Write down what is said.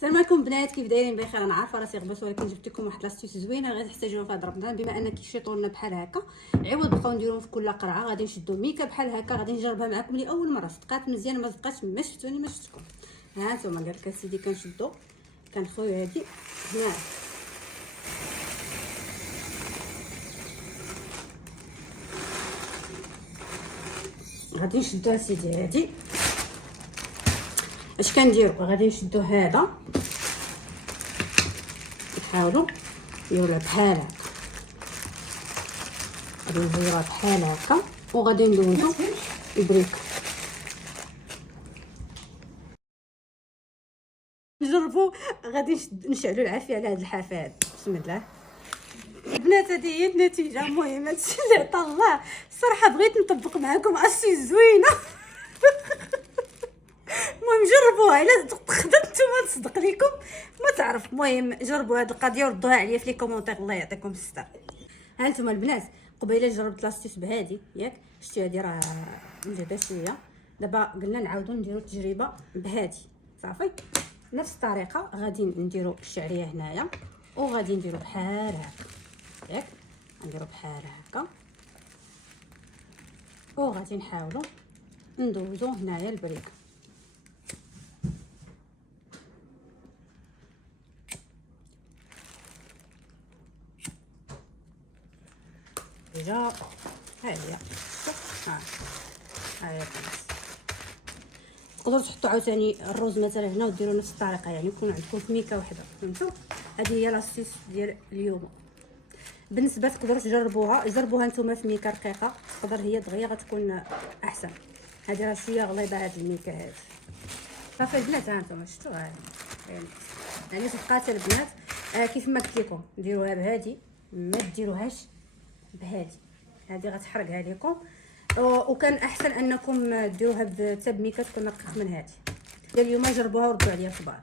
السلام عليكم بنات، كيف دايرين؟ بخير. انا عارفه راسي غبس، ولكن جبت لكم واحد لاستيس زوينه غادي تحتاجوها في هذا رمضان. بما ان كيشيطوا لنا بحال هكا، عوض بقاو نديروهم في كل قرعه غادي نشدو ميكا بحال هكا. غادي نجربها معكم لاول مره، صدقات مزيان ما صدقاتش ما شفتوني ما شفتكم. ها انتم قال لك سيدي كنشدو كنخويو هادي هنا، غادي نشدو سيدي هادي. اش كنديرو؟ غادي نشدو هذا، نحاولوا نديروها بحال هكا، غادي نديروها بحال هكا وغادي ندوزو البريك. نجربوا، غادي نشعلوا العافيه على هذا الحفاد. بسم الله البنات، هذه هي النتيجه. المهم هادشي اللي عطا الله. الصراحه بغيت نطبق معكم اسي زوينه. المهم جربوها، الا خدمت نتوما تصدق لكم ما تعرف. المهم جربوا هذه القضيه وردوها عليا في لي كومونتير، الله يعطيكم الستر. ها انتم البنات، قبيله جربت لاستيس بهادي ياك، شتي هادي راه مجهده شويه. دابا قلنا نعاودوا نديروا التجربه بهادي. صافي نفس الطريقه غادي نديروا الشعريه هنايا، وغادي نديروا بحال هكا ياك، نديروا بحال هكا، وغادي نحاولوا ندوزو هنايا البريك. ديجا ها هي، ها هي. تقدروا تحطوا عاوتاني الروز مثلا هنا وديروا نفس الطريقه، يعني يكون عندكم في ميكه وحده. فهمتوا؟ هذه هي لاستيس ديال اليوم. بالنسبه تقدروا تجربوها، جربوها نتوما في ميكه رقيقه، تقدر هي دغيا غتكون احسن. هذه راه شويه غليظه هذه الميكه هذه. صافي البنات، ها انتم شفتوا يعني صدقات البنات. كيف ما قلت لكم ديروها بهذه، ما ديروهاش بهذه، هذه غتحرقها لكم. وكان احسن انكم ديروها بميكه تكون رقيق من هذه. اليوم جربوها وردوا عليا الكبار.